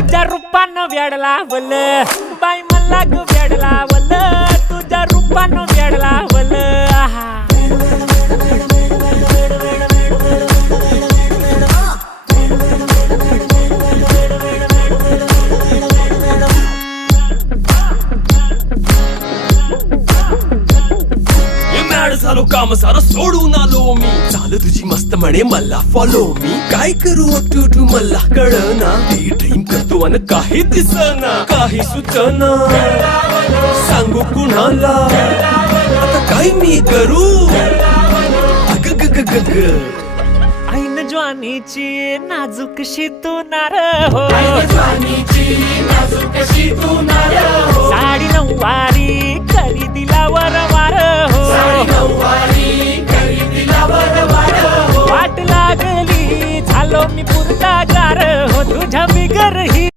तुझ्या रूपानं वेड लावल बाई मला ग वेड लावल तुझ्या रूपानं वेड लावल झालो काम सारं सोडून आलो मी चाल तुझी मस्त म्हणे मला फॉलो मी काय करू टू मला कळना ड्रीम करतो आणि काही दिसना काही सुचना सांगू कुणाला आता काय मी करू अग ग ग ग ग ऐन ज्वानीची नाजूकशी तू नार हो साडी नऊवारी करी दिला वरवार हो वाट लागली झालो मी पुरता गार हो तुझ्या बिगर ही